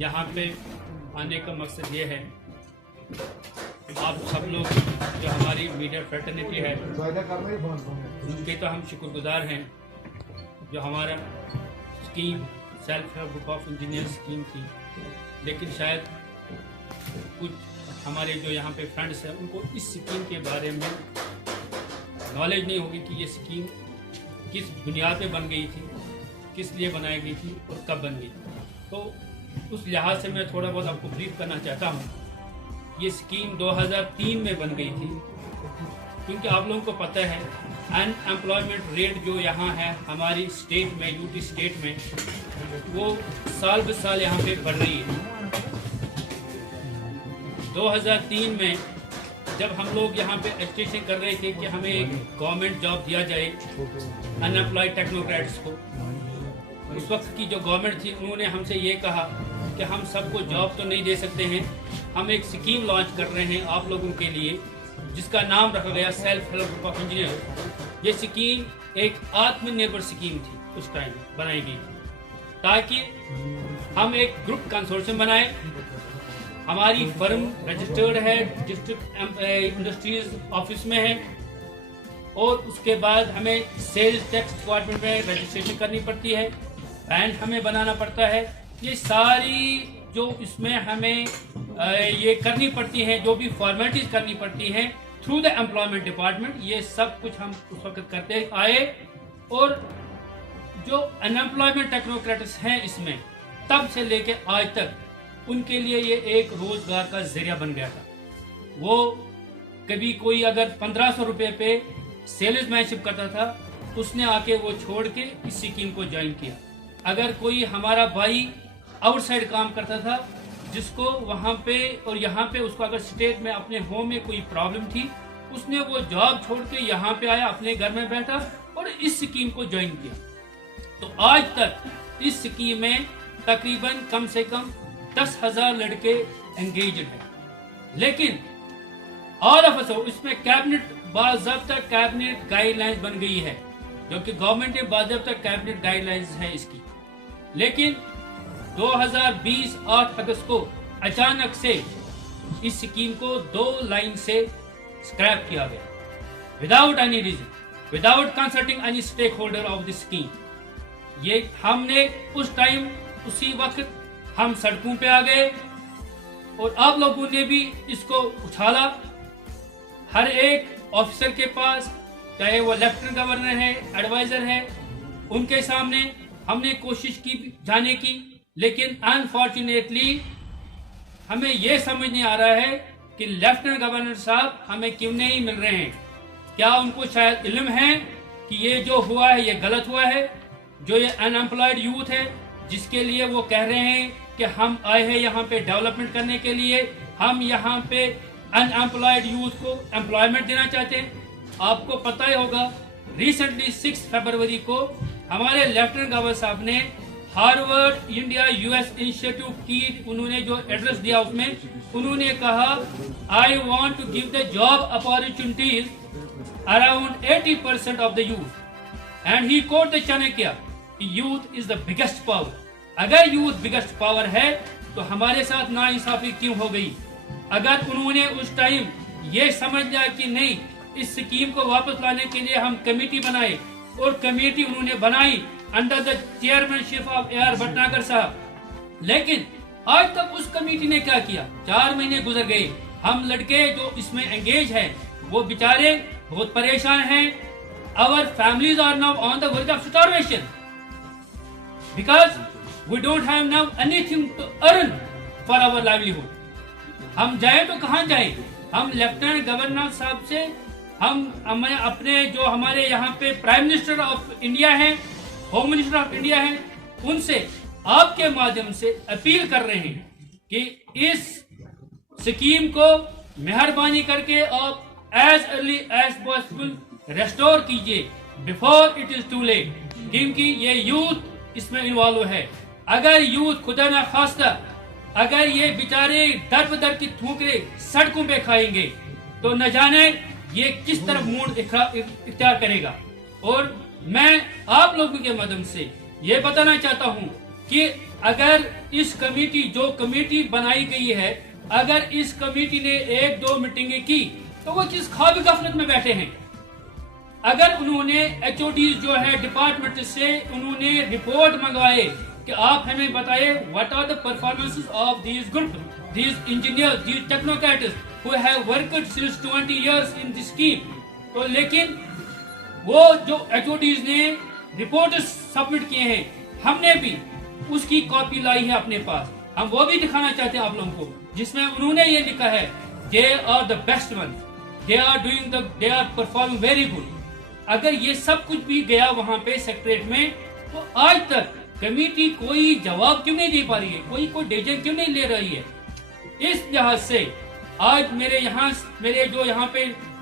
यहाँ पे आने का मकसद ये है, आप सब लोग जो हमारी मीडिया फ्रेटर्निटी है उनके तो हम शुक्रगुजार हैं, जो हमारा scheme self help group of engineer scheme थी, लेकिन शायद कुछ हमारे जो यहाँ पे फ्रेंड्स हैं उनको इस स्कीम के बारे में नॉलेज नहीं होगी कि ये स्कीम किस बुनियाद पे बन गई थी, किस लिए बनाई गई थी और कब बन गई थी। तो उस लिहाज से मैं थोड़ा बहुत आपको ब्रीफ करना चाहता हूँ। ये स्कीम 2003 में बन गई थी, क्योंकि आप लोगों को पता है अनएम्प्लॉयमेंट रेट जो यहाँ है हमारी स्टेट में, यूटी स्टेट में, वो साल ब साल यहाँ पे बढ़ रही है। 2003 में जब हम लोग यहाँ पे एजुकेशन कर रहे थे कि हमें एक गवर्नमेंट जॉब दिया जाए अनएम्प्लॉयड टेक्नोक्रेट्स को, उस वक्त की जो गवर्नमेंट थी उन्होंने हमसे ये कहा कि हम सबको जॉब तो नहीं दे सकते हैं, हम एक स्कीम लॉन्च कर रहे हैं आप लोगों के लिए जिसका नाम रखा गया self help group of engineer. ये स्कीम एक आत्मनिर्भर स्कीम थी, उस टाइम बनाई गई थी ताकि हम एक ग्रुप कंसोर्शियम बनाए। हमारी फर्म रजिस्टर्ड है डिस्ट्रिक्ट इंडस्ट्रीज ऑफिस में है, और उसके बाद हमें सेल्स टैक्स डिपार्टमेंट में रजिस्ट्रेशन करनी पड़ती है, पैन हमें बनाना पड़ता है। ये सारी जो इसमें हमें ये करनी पड़ती है, जो भी फॉर्मेलिटीज करनी पड़ती हैं थ्रू द एम्प्लॉयमेंट डिपार्टमेंट, ये सब कुछ हम उस वक्त करते आए। और जो अनएम्प्लॉयमेंट टेक्नोक्रेट्स हैं इसमें तब से लेके आज तक, उनके लिए ये एक रोजगार का जरिया बन गया था। वो कभी कोई अगर 1500 रुपये पे सेल्समैनशिप करता था, उसने आके वो छोड़ के इस स्कीम को ज्वाइन किया। अगर कोई हमारा भाई आउटसाइड काम करता था, जिसको वहाँ पे और यहाँ पे उसको अगर स्टेट में अपने होम में कोई प्रॉब्लम थी, उसने वो जॉब छोड़ के यहाँ पे आया, अपने घर में बैठा और इस स्कीम को ज्वाइन किया। तो आज तक इस स्कीम में तकरीबन कम से कम 10,000 लड़के एंगेज्ड हैं। लेकिन ऑल ऑफ अस इसमें कैबिनेट बाज़ाब्ता कैबिनेट गाइडलाइंस बन गई है, जो कि गवर्नमेंट ने बाज़ाब्ता कैबिनेट गाइडलाइंस है इसकी। लेकिन 2020 8 अगस्त को अचानक से इस स्कीम को 2 लाइन से स्क्रैप किया गया, without any reason, without consulting any stakeholder of the scheme. ये हमने उस टाइम उसी वक्त हम सड़कों पे आ गए और आप लोगों ने भी इसको उछाला। हर एक ऑफिसर के पास, चाहे वो लेफ्टिनेंट गवर्नर है, एडवाइजर है, उनके सामने हमने कोशिश की जाने की, लेकिन अनफॉर्चुनेटली हमें ये समझ नहीं आ रहा है कि लेफ्टिनेंट गवर्नर साहब हमें क्यों नहीं मिल रहे हैं। क्या उनको शायद इल्म है कि ये जो हुआ है ये गलत हुआ है? जो ये अनएम्प्लॉयड यूथ है जिसके लिए वो कह रहे हैं कि हम आए हैं यहाँ पे डेवलपमेंट करने के लिए, हम यहाँ पे अनएम्प्लॉयड यूथ को एम्प्लॉयमेंट देना चाहते हैं। आपको पता ही होगा रिसेंटली 6 फरवरी को हमारे लेफ्टिनेंट गवर्नर साहब ने हार्वर्ड इंडिया यूएस इनिशिएटिव की उन्होंने जो एड्रेस दिया उसमें उन्होंने कहा, I want to give the job opportunities around 80% of the youth and he quote the Chanakya, youth is the biggest power. अगर यूथ बिगेस्ट पावर है तो हमारे साथ नाइंसाफी क्यों हो गई? अगर उन्होंने उस टाइम ये समझ लिया कि नहीं, इस स्कीम को वापस लाने के लिए हम कमेटी बनाए, और कमेटी उन्होंने बनाई under the chairmanship of AR Bhatnagar साहब, लेकिन आज तक उस कमेटी ने क्या किया? 4 महीने गुजर गए, हम लड़के जो इसमें एंगेज हैं वो बेचारे बहुत परेशान हैं। Our families are now on the work of starvation because we don't have now anything to earn for our livelihood. हम जाए तो कहाँ जाए? हम लेफ्टिनेंट गवर्नर साहब से हम अपने जो हमारे यहाँ पे प्राइम मिनिस्टर ऑफ इंडिया है, होम मिनिस्टर ऑफ इंडिया है, उनसे आपके माध्यम से अपील कर रहे हैं कि इस स्कीम को मेहरबानी करके आप as early as possible restore कीजिए before it is too late, क्योंकि ये यूथ इसमें इन्वॉल्व है। अगर यूथ खुदा न खास्ता अगर ये बेचारे दर बदर की ठोकरे सड़कों पे खाएंगे तो न जाने ये किस तरफ मूड इख्तियार करेगा। और मैं आप लोगों के माध्यम से ये बताना चाहता हूँ कि اگر اس کمیٹی جو کمیٹی بنائی گئی ہے اگر اس کمیٹی نے 1-2 میٹنگیں کی تو وہ کس خواب غفلت میں بیٹھے ہیں. اگر انہوں نے ایچ او ڈیز جو ہے ڈپارٹمنٹ سے انہوں نے رپورٹ منگوائے کہ آپ ہمیں بتائے what are the performances of these group, these engineers, these technocrats who have worked since 20 years in this scheme. تو لیکن وہ جو ایچ او ڈیز نے رپورٹ سبمٹ کیے ہیں ہم نے بھی اس کی کاپی لائی ہے اپنے پاس, ہم وہ بھی دکھانا چاہتے ہیں آپ لوگوں کو, جس میں انہوں نے یہ لکھا ہے they are the best ones, they are performing very good. اگر یہ سب کچھ بھی گیا وہاں پہ سیکریٹریٹ میں تو آج تک کمیٹی کوئی جواب کیوں نہیں دے پا رہی ہے, کوئی ڈیسیژن کیوں نہیں لے رہی ہے. اس لحاظ سے آج میرے جو یہاں پہ